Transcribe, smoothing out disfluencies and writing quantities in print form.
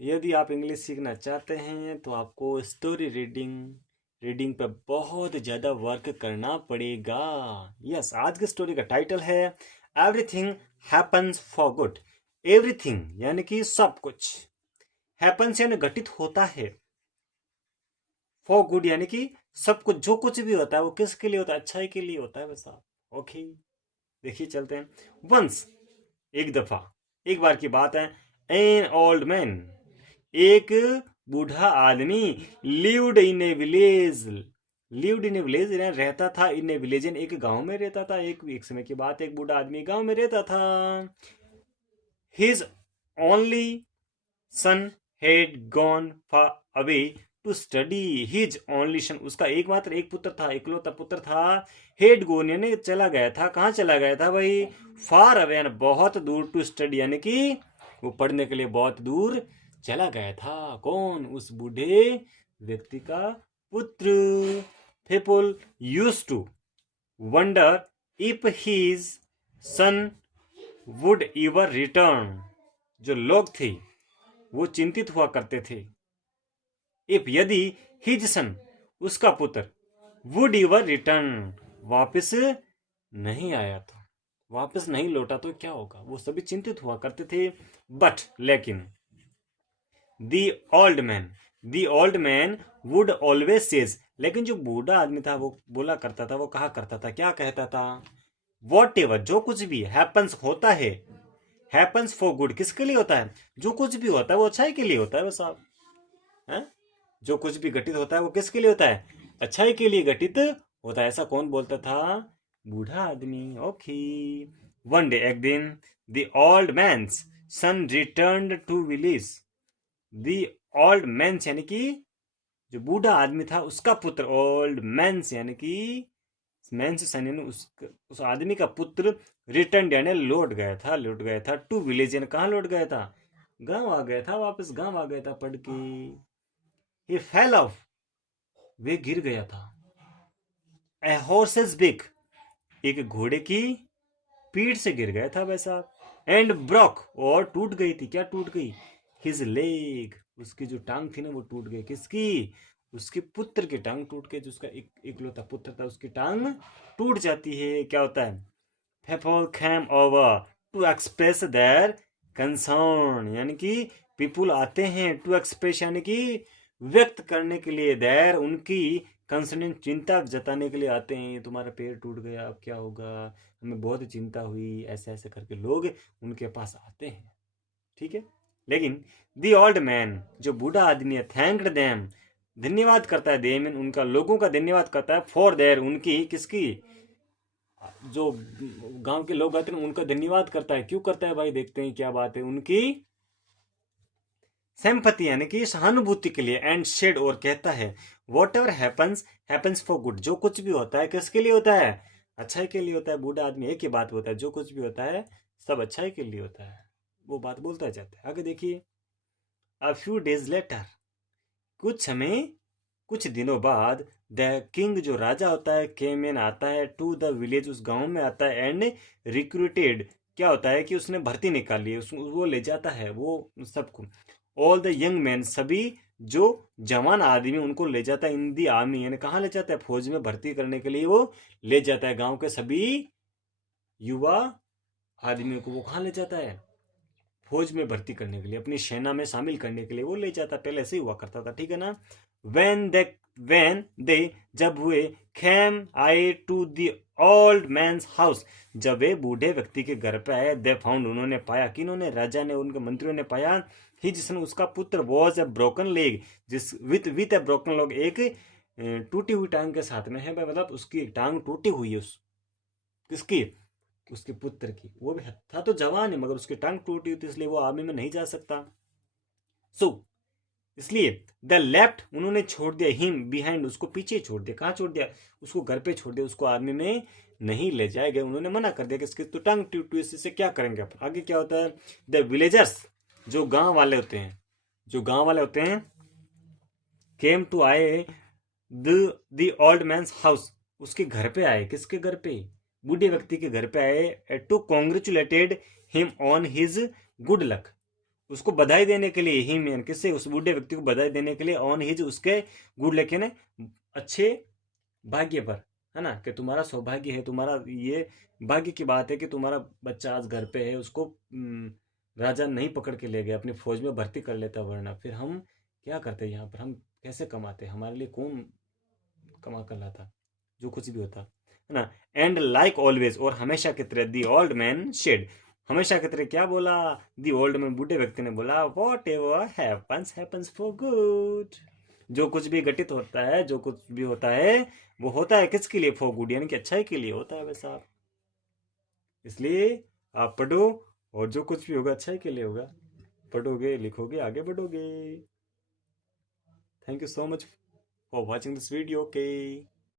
यदि आप इंग्लिश सीखना चाहते हैं तो आपको स्टोरी रीडिंग पर बहुत ज़्यादा वर्क करना पड़ेगा। यस, आज की स्टोरी का टाइटल है everything happens for good. Everything यानी कि सब कुछ, हैपन्स यानी घटित होता है, फॉर गुड यानी कि सब कुछ, जो कुछ भी होता है वो किसके लिए होता है? अच्छाई के लिए होता है वैसा। ओके, देखिए चलते हैं। वंस, एक दफा, एक बार की बात है। एन ओल्ड मैन, एक बूढ़ा आदमी, lived in A village. Lived in A village रहता था, इन ए विलेज एक गांव में रहता था। एक समय की बात है, एक बूढ़ा आदमी गांव में रहता था। His only son had gone for away to study. His only son, उसका एकमात्र एक पुत्र था, इकलौता पुत्र था। हेड गोन यानी चला गया था। कहाँ चला गया था भाई? फार अवे यानी बहुत दूर, टू स्टडी यानी कि वो पढ़ने के लिए बहुत दूर चला गया था। कौन? उस बूढ़े व्यक्ति का पुत्र। People use to wonder if his son would ever return. जो लोग थे वो चिंतित हुआ करते थे, इफ यदि, हिज सन उसका पुत्र, वुड एवर रिटर्न वापस नहीं आया था, वापस नहीं लौटा तो क्या होगा, वो सभी चिंतित हुआ करते थे। बट लेकिन the old man, the old man would always says, लेकिन जो बूढ़ा आदमी था वो बोला करता था, वो कहा करता था, क्या कहता था? वॉट एवर, जो कुछ भी, हैपन्स होता है, हैपन्स फॉर गुड, किसके लिए होता है? जो कुछ भी होता है वो अच्छाई के लिए होता है, बस आप हैं? जो कुछ भी घटित होता है वो किसके लिए होता है? अच्छाई के लिए घटित होता है। ऐसा कौन बोलता था? बूढ़ा आदमी। ओके। वन डे, एक दिन, the old man's son return to village. The old man's यानी कि जो बूढ़ा आदमी था उसका पुत्र, ओल्ड मैन्स यानी कि मैन्स सन यानी उस आदमी का पुत्र, रिटर्न यानी लौट गया था टू विलेज यानी कहाँ लौट गया था? गांव आ गया था, वापस गांव आ गया था पढ़ के। ही फेल ऑफ, वे गिर गया था। ए हॉर्सेस बिक, एक घोड़े की पीठ से गिर गया था वैसा। एंड ब्रोक, और टूट गई थी। क्या टूट गई? हिज लेग, उसकी जो टांग थी ना वो टूट गई। किसकी? उसके पुत्र की टांग टूट गई। जिसका एक इकलौता पुत्र था उसकी टांग टूट जाती है। क्या होता है? people came over to express their concern, यानी कि पीपुल आते हैं, टू एक्सप्रेस यानी कि व्यक्त करने के लिए, देर उनकी, कंसर्न चिंता जताने के लिए आते हैं। तुम्हारा पैर टूट गया, अब क्या होगा, हमें बहुत चिंता हुई, ऐसे ऐसे करके लोग उनके पास आते हैं। ठीक है। लेकिन दी ओल्ड मैन, जो बूढ़ा आदमी है, थैंक्ड देम, धन्यवाद करता है, देम उनका, लोगों का धन्यवाद करता है, फॉर देयर उनकी, किसकी? जो गांव के लोग आते हैं उनका धन्यवाद करता है। क्यों करता है भाई? देखते हैं क्या बात है। उनकी सिंपैथी यानी कि सहानुभूति के लिए। एंड शेड, और कहता है, what ever happens happens for good, जो कुछ भी होता है किसके लिए होता है? अच्छाई के लिए होता है। बूढ़ा आदमी एक ही बात होता है, जो कुछ भी होता है सब अच्छाई के लिए होता है, वो बात बोलता जाता है। आगे देखिए। अ फ्यू डेज लेटर, कुछ समय, कुछ दिनों बाद, द किंग जो राजा होता है, केम इन आता है, टू द विलेज उस गांव में आता है, एंड रिक्रूटेड, क्या होता है कि उसने भर्ती निकाली है, वो ले जाता है वो सबको। ऑल द यंग मैन, सभी जो जवान आदमी उनको ले जाता है, इन दी आर्मी यानी कहाँ ले जाता है? फौज में भर्ती करने के लिए वो ले जाता है। गांव के सभी युवा आदमियों को वो कहाँ ले जाता है? फौज में भर्ती करने के लिए, अपनी सेना में शामिल करने के लिए वो ले जाता। पहले से ही हुआ करता था, ठीक है ना। वेन दे जब हुए, खेम आए to the old man's house, जब वे बूढ़े व्यक्ति के घर पे आए, दे फाउंड, उन्होंने पाया, कि इन्होंने, राजा ने, उनके मंत्रियों ने पाया, ही जिसने, उसका पुत्र, वॉज ए ब्रोकन लेग, जिस विथ ए ब्रोकन लेग, एक टूटी हुई टांग के साथ में है, मतलब उसकी टांग टूटी हुई है। उस किसकी? उसके पुत्र की। वो भी था तो जवान है, मगर उसकी टांग टूटी हुई थी, इसलिए वो आर्मी में नहीं जा सकता। सो इसलिए द लेफ्ट, उन्होंने छोड़ दिया, हिम बिहाइंड, उसको पीछे छोड़ दिया। कहाँ छोड़ दिया? उसको घर पे छोड़ दिया, उसको आर्मी में नहीं ले जाए गए। उन्होंने मना कर दिया कि इसकी तो टांग टूटी, इससे क्या करेंगे आप। आगे क्या होता है? द विलेजर्स, जो गांव वाले होते हैं, जो गांव वाले होते हैं, केम टू आए, द ओल्ड मैंस हाउस, उसके घर पे आए। किसके घर पे? बूढ़े व्यक्ति के घर पे आए, to congratulated him on his good luck, उसको बधाई देने के लिए ही मैन किससे, उस बूढ़े व्यक्ति को बधाई देने के लिए ऑन हिज, उसके गुड लक ने अच्छे भाग्य पर, है ना, कि तुम्हारा सौभाग्य है, तुम्हारा ये भाग्य की बात है कि तुम्हारा बच्चा आज घर पे है, उसको राजा नहीं पकड़ के ले गया, अपनी फौज में भर्ती कर लेता, वरना फिर हम क्या करते यहाँ पर, हम कैसे कमाते, हमारे लिए कौन कमा कर लाता, जो कुछ भी होता, है ना। एंड लाइक ऑलवेज, और हमेशा की तरह दी ओल्ड मैन शेड, हमेशा की तरह क्या बोला, दी ओल्ड मैन, बूढ़े व्यक्ति ने बोला, what ever happens happens for good, जो कुछ भी घटित होता है, जो कुछ भी होता है, वो होता है किसके लिए, फॉर गुड, यानी कि अच्छाई के लिए होता है वैसा। इसलिए आप पढ़ो, और जो कुछ भी होगा अच्छाई के लिए होगा, पढ़ोगे लिखोगे आगे बढ़ोगे। Thank you so much for watching this video. Okay.